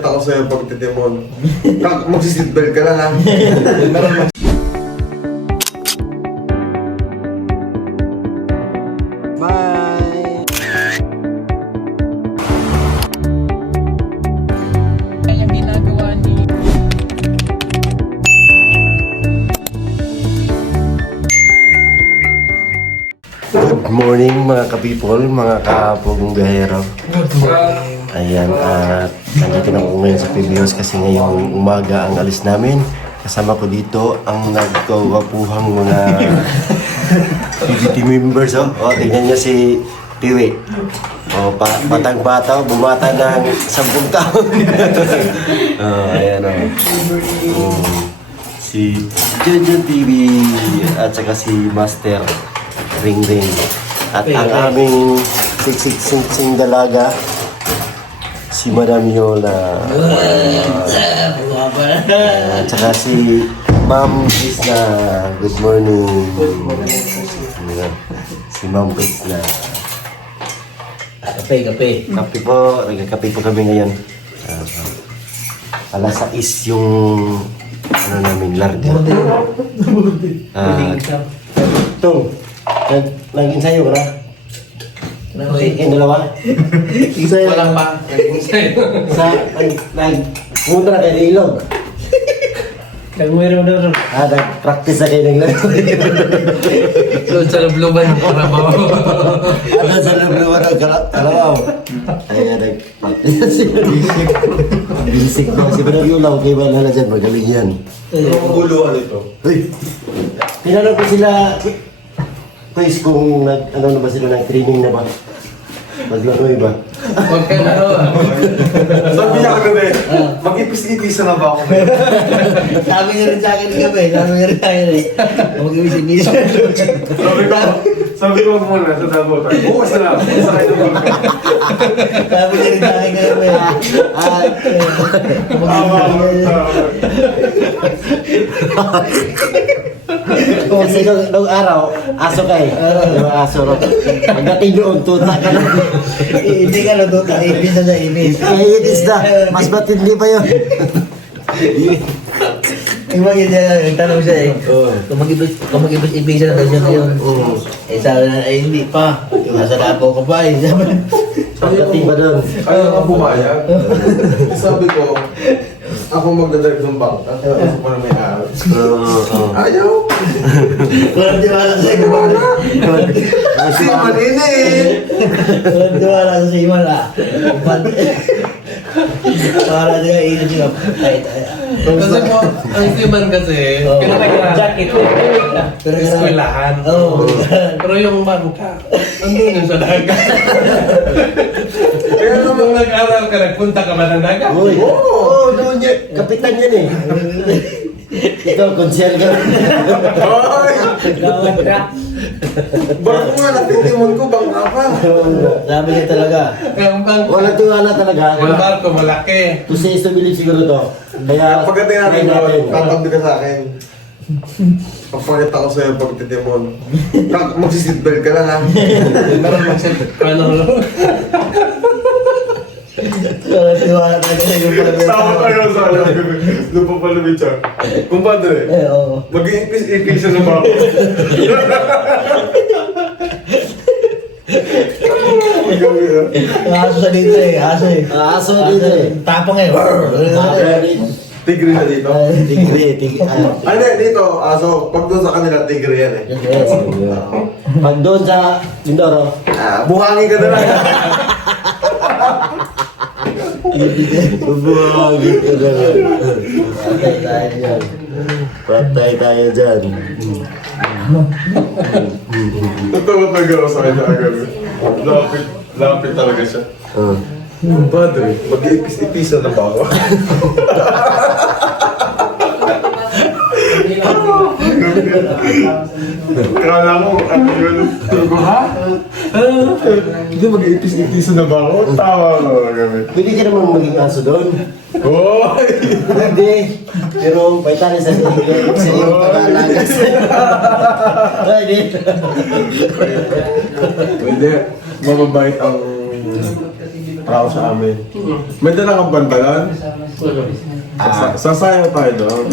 Ako sa'yo pagtitimon. Magsiseatbelt ka lang ha. Bye! Yung ginagawa ni Good morning mga ka-people, mga kapong-gahero. Ayan, at nandito na ako ngayon sa PBOS kasi ngayong umaga ang alis namin. Kasama ko dito ang nagkawapuhang mga PBT members. O, tingnan niyo si Tiwi. O, batang-bata, bumata ng 10 taon. Ayan o. Si Jojo TV at saka si Master Ring Ring. At ang aming siksik-siksing dalaga, si Madam Yola. At saka si Ma'am Krishna. Good morning. Si Ma'am Krishna. Kape. Kape po. Nagkakape po kami ngayon. Alas 6 yung ano namin, larder. Ito. Nag-ensayo ka na? Yung dalawa? Walang pa. Pumunta na kayo ng ilog. Nagmero na rin. Nag-practice na kayo ng ilog. Doon sa lubluban ng karabaw. Ano sa lubluban ng karabaw? Ay, nag-practice na sila. Bisik daw. Si Manang Yulaw, kayo ba nala dyan? Magaling yan. Anong guluhan ito? Uy! Tinanong ko sila, please, kung ano na ba sila, nag-training na ba? Maglangoy ba? Huwag ka na. Sabi niya kagabi, mag-ipis-ipisa na ba ako ngayon? Sabi niya rin sa akin gabi. Mag-ibig Sabi ko muna sa Davao tayo. Bukas na lang. Sa kayo ng Sabi niya rin sa akin gabi. Kasi nung araw, aso ka eh. Yung aso ro. Pagdating doon, tuta ka na. Hindi ka natuta. Ibig na ibig. Iitis na. Mas matindi pa yun. Imagine niya, nagtanong siya eh. Kung mag-ibig siya na siya ngayon. Eh sabi na, hindi pa. Nasa lapo ko pa eh. Pagdating pa doon. Ayaw ka pumayag. Sabi ko, ako magdadrive ng bangka. Kaya ako pa na may araw. Ayaw. Walang tiwala sa iman. Kasi manini eh. Walang tiwala sa iman ah. Para niya ilan siya. Kasi po, ang siman kasi, pinakailangan jacket eskwelahan. Oo. Pero yung bangka, andun yun sa dagat. Kaya naman, Nung nag-aral ka, nagpunta ka ba ng dagat? Uy. Oo, doon yan. Kapitan yan eh. Ikaw, konsyel ka. ay! Bago nga natitimon ko, bangka pa. Sabi niya talaga. Ang bangka, Walang tiwala talaga. yung barko malaki. To say is to believe siguro to. Kaya, Pagdating natin try doon, tatabi ka sa akin. Pagpakita ko sa'yo pagtitimon. Magsiseatbelt ka lang ha. Ano? Walang tiwala talaga sa iman pala. Tama kayo sa alam. Lupa pa lumit siya. Kumpadre, Oo. mag-iipis-ipisa na ba ako? Aso sa dito eh. Aso eh. aso dito eh. Tapang eh. Tigre na dito. Tigre. Ano yan dito, aso, pag doon sa kanila, tigre yan eh. Pag doon sa Mindoro, Buhangin ka na lang. bubuhagin ka na lang. Patay tayo dyan. Patay tayo dyan. Totoo talaga ako sa kanya kagabi. Lapit talaga siya. Padre, mag-iipis-ipisa na ba ako? Kala mo, ano yun? Ha? Hindi, mag-iipis-ipisa na ba ako? Tawa ko kagabi. Pwede ka naman maging aso doon. Hoy! Hindi. Pero may tali sa yung pag-aalaga sa'yo. Pwede. Hindi, mababait ang Para sa amin. May dala kang pantalan? Sasayaw tayo doon.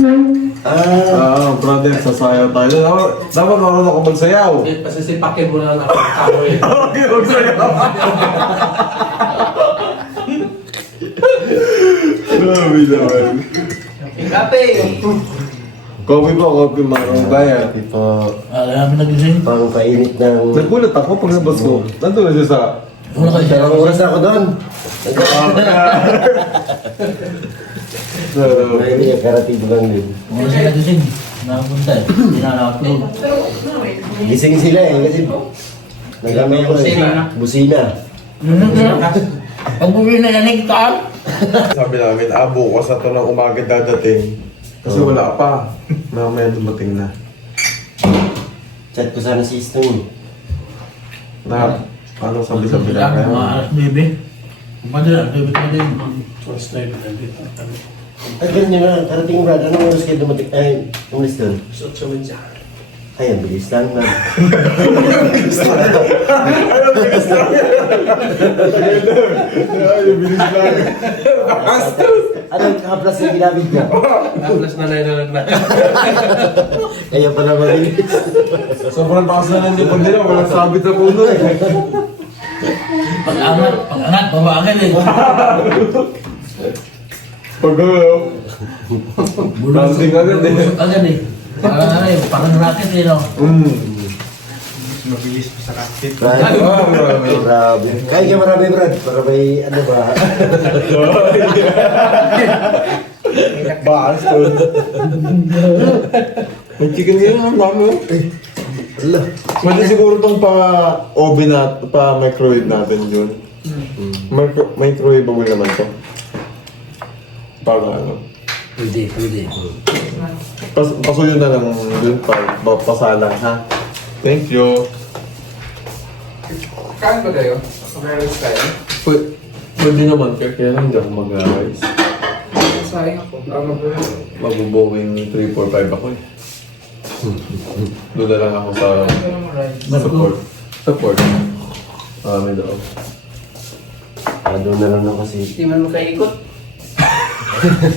Brother, sasayaw tayo doon. Dapat marunong ako magsayaw. Pasisipakin mo na lang ako kahoy. Okay, magsayaw. Grabe naman. Kape! Coffee po, coffee mga kabayan. Happy po. Alam namin nagising. Pang kainit ng... Nagulat ako pag nabas ko. Nandun na siya sa... Wala kayo. Dalawang oras na ako doon. Ay, hindi, karating lang din. Wala siya nagising. Nakapunta eh. Hindi na nakatulog. Gising sila eh, kasi... Nagamay ko eh. Busina. Pag bumili na naligtaan. Sabi namin, bukas na to ng umaga dadating. Kasi wala pa. Mamaya dumating na. Chat ko sana si Stone. Na, ano sabi-sabi lang Mga kayo? alas 9. Kumadala, bebe ka din. Ay, ganyan na. Karating brad. Anong oras kayo dumating? Ay, umalis doon. Ay, ang bilis lang na. Ay, bilis lang. Anong kaplas na ginamit niya? Tapos na nailalag na. Kaya pala mabilis. Sobrang taas na nandiyo pag nila, walang sabit sa puno eh. Pag-angat, babagan eh. Pag landing agad eh. Bulusok agad eh. Parang ano eh, parang rocket eh no. Mabilis pa sa rakit. Marami. Grabe. Kaya ka marami, Brad. Para may ano ba? Baas to. May chicken ngayon, ang dami oh. Ala. Pwede siguro itong pa-oven at pa-microwave natin yun. Microwaveable naman to. Para ano. Pwede. Pasuyo na lang dun pa pasalang ha. Thank you. Kain ba kayo? Mag-rice tayo? Pwede naman, kaya lang hindi ako mag-rice. Sayang ako. Magbubowing 3, 4, 5 ako eh. Doon na lang ako sa support. Support. May daw. Doon na lang ako kasi. Hindi man makaikot.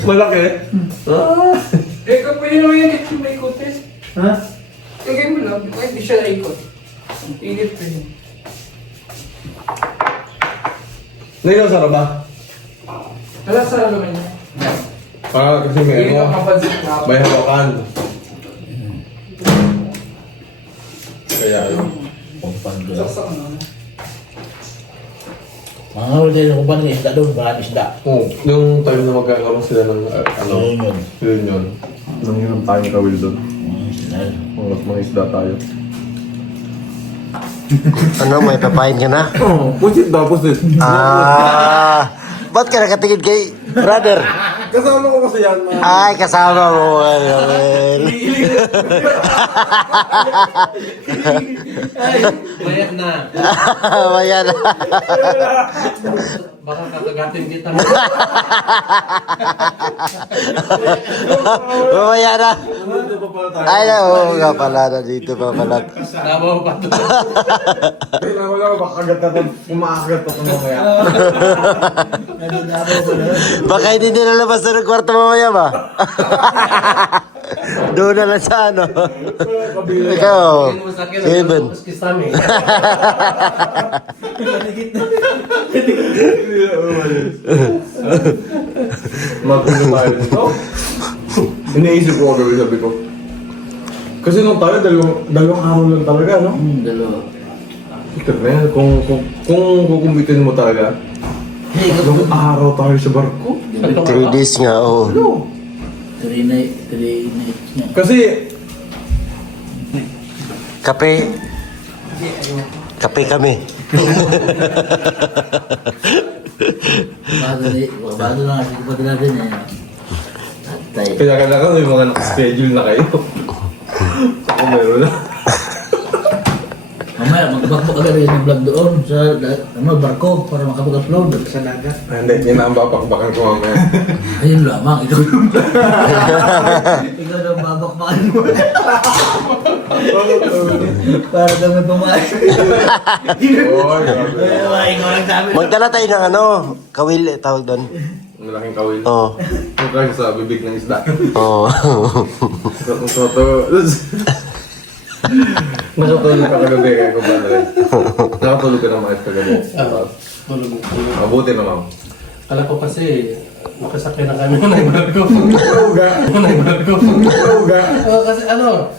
Malaki? Kung pwede naman yan, ito may ikot eh. Ha? Lagay mo lang, hindi siya naikot. Init pa yun. Ngayon, sarap ba? Wala sa naman niya. Kasi may Hindi ka ano, mapansin na. may hawakan. Kaya ano. Kumpando. Saksak na. Mga huli din yung kumpando ng isda doon, maraming isda. Yung time na magkakaroon sila ng ano, Yun. yun. Nanginom tayong kawil doon. Sila. Mga isda tayo. Ano, may papain ka na? Pusit daw, pusit. Ba't ka nakatingin kay brother? Kasama ko kasi yan. Ay, kasama mo. Well. Mayak na. Mayan. Baka kakagatin kita. Mayan na. Ay, oo nga pala. Dito pa pala. Nabaw pa to. Kailangan ko lang, baka agad na ito. Umakagat ito mamaya. Baka hindi nila labas na ng kwarto mamaya ba? Doon na lang sa ano. Ikaw, Kevin. Magulo tayo dito. Iniisip ko gagawin, sabi ko. Kasi nung tayo, dalawang araw lang talaga, no? Dalawa. Ito na yan, kung kukumbitin mo talaga, dalawang araw tayo sa barko. 3 days nga, oo. Ano? 3 nights nga. Kasi, Kape. Kape kami. Bago na kasi kapag natin eh. Atay. kaya kailangan may mga nakaschedule na kayo. Ako meron na. Mamaya, magbakbak agad rin yung vlog doon sa barko para makapag-upload. Sa dagat. Hindi, yun ang babakbakan ko mamaya. Ayun lamang, ikaw yung ikaw yung babak kumain mo. Para daw may pumain. Oy, grabe. Ay, ikaw lang sabi. Magdala tayo ng ano, kawil, tawag doon. Ang laking kawil. Oo. Yung tayo sa bibig ng isda. Oo. Soto. Nakatulog ka kagabi kaya ko ba na rin? Nakatulog ka ng maayos kagabi. Tulog. Mabuti naman. Alam ko kasi, nakasakay na kami ng barko. Uga! Ng barko. Uga! Kasi ano?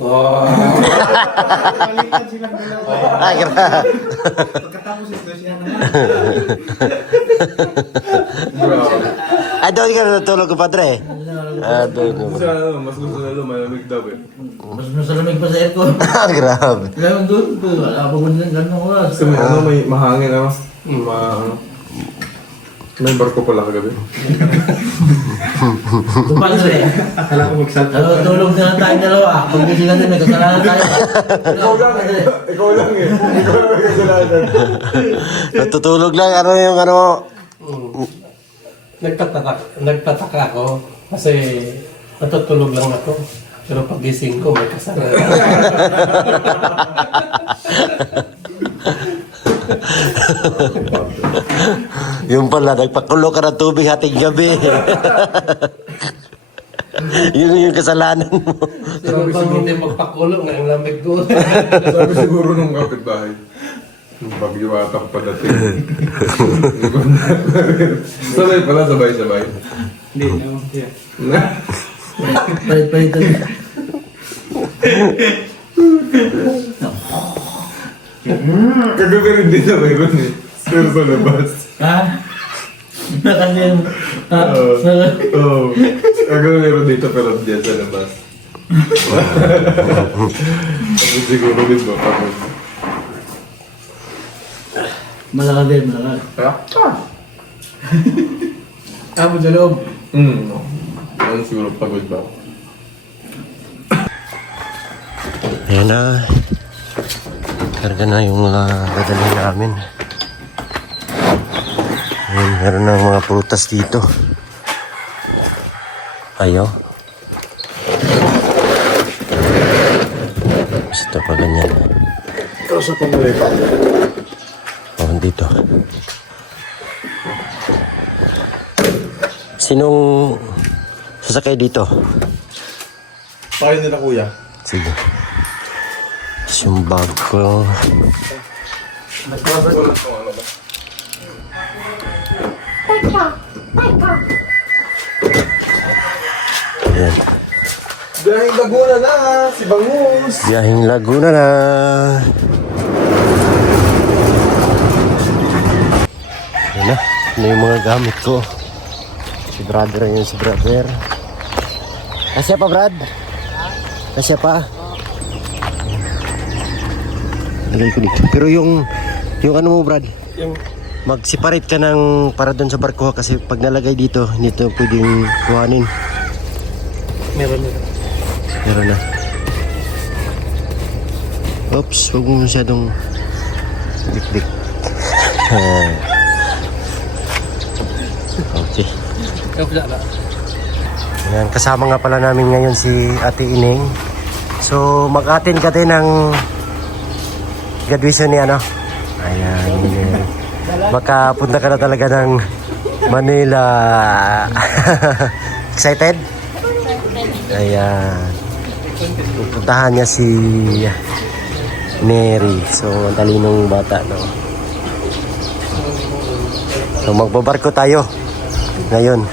Oh. Balikan silang dalawa. Ah, grabe. Pagkatapos ito siya naman. Grabe. Ay, doon ka natulog ko, padre. Ah, doon ka. Kasi ano, mas gusto nila malamig daw eh. Mas masalamig pa sa aircon. Ah, grabe. Kaya doon, wala pa kung ganun oras. Kasi may ano, may mahangin ano. May barko pala kagabi. Padre, Akala ko magsalta. tulog na lang tayong dalawa. Pag hindi sila din, may kasalanan tayo. Ikaw lang eh. Ikaw lang eh. Ikaw lang may kasalanan. Natutulog lang, ano yung ano. Nagtataka ako kasi natutulog lang ako. Pero pagising ko, may kasalanan. Yung pala, nagpakulo ka ng tubig hating gabi. Yun yung kasalanan mo. Siguro pang hindi magpakulo ng lamig ko. Sabi siguro nung kapitbahay. Yung bagyo-atang padating. Sabay pala, sabay-sabay. Hindi, no. Yeah. Palit-palit tayo. Kagabi rin din na mayroon eh. Pero sa labas. Ha? Kasi, Oo. Kagabi meron dito pero diyan sa labas. Kasi siguro din ba kapag. malakad din, malakad. Kaya? Amo sa loob. Ano siguro pagod ba? Ayan na. Karga na yung mga dadalhin namin. Ayan, meron ng mga prutas dito. Ayo. Ito pa ganyan. Ito sa pangulita. Oh, dito. Sinong sasakay dito? Paano nila kuya? Sige. Tapos yung bag ko. Ayan. Dahil Laguna na! Si Bangus! Biyahing Laguna na. Ayan na. Ano yung mga gamit ko? Si brother yun, si brother. Kasya pa, Brad? Kasya pa? Lagay ko dito. Pero yung ano mo, Brad? Yung Mag-separate ka ng para doon sa barko kasi pag nalagay dito, hindi ito pwedeng kuhanin. meron na. Meron na. Oops, huwag mo masyadong dik-dik. Okay. Kapla na. Ayan, kasama nga pala namin ngayon si Ate Ining. So, mag-attend ka din ng graduation ni ano. Ayan, yun. Makapunta ka na talaga ng Manila. Excited? Ayan. Pupuntahan niya si Mary. So, ang talinong bata, no? So, magbabarko tayo ngayon.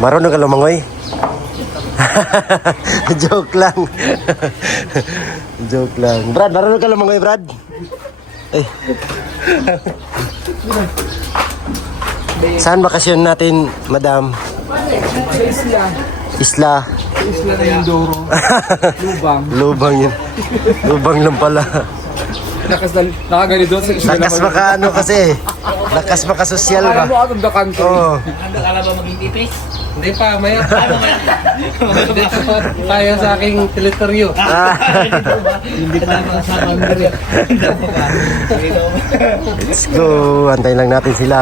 Marunong ka lumangoy? Joke lang. Joke lang. Brad, marunong ka lumangoy, Brad? Eh. Saan bakasyon natin, madam? Isla. Isla na Mindoro. Lubang. Lubang yun. Lubang lang pala. Nakaganito sa isla Lakas maka ano kasi. Lakas maka sosyal ba? Alam mo out of the country. Oo. Akala ba maging tipis? Hindi pa, maya. Dito pa tayo sa aking teritoryo. Hindi pa naman kasama ang dali. Let's go. Antayin lang natin sila.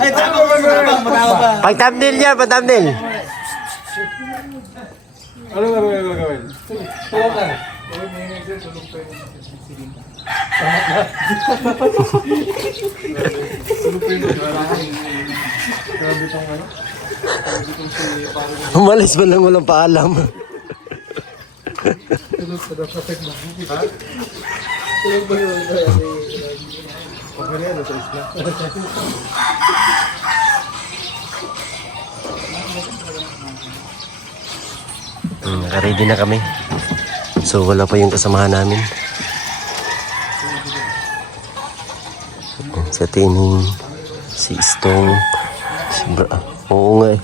Ay, tama ba? Matama ba? Pag thumbnail yan, pag thumbnail. Ano gagawin? Umalis ba lang walang paalam? Naka-ready na kami. So wala pa yung kasamahan namin. Sa tining si Stong, si oo nga eh.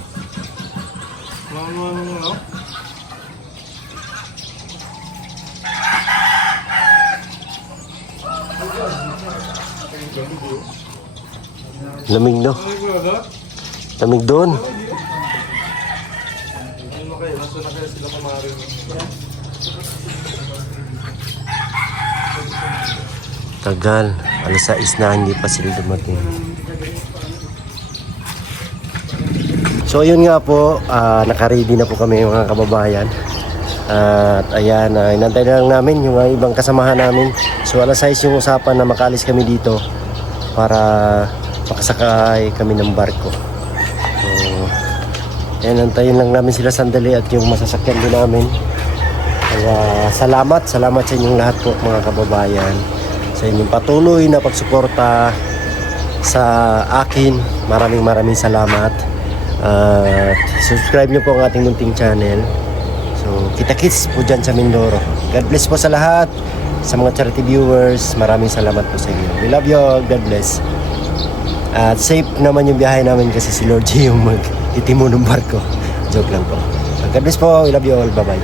Lamig no? Lamig doon. Tagal. Alas 6 na, hindi pa sila dumating. So yun nga po, naka-ready na po kami mga kababayan. At ayan, inantay na lang namin yung ibang kasamahan namin. So alas 6 yung usapan na makaalis kami dito para makasakay kami ng barko. So ayan, antayin lang namin sila sandali at yung masasakyan din namin. Kaya salamat sa inyong lahat po mga kababayan, sa inyong patuloy na pagsuporta sa akin. Maraming salamat. Subscribe nyo po ang ating munting channel. So kita-kits po dyan sa Mindoro. God bless po sa lahat. Sa mga charity viewers, maraming salamat po sa inyo. We love you all. God bless. At safe naman yung biyahe namin kasi si Lord G yung mag-itimo ng barko. Joke lang po. God bless po. We love you all. Bye bye.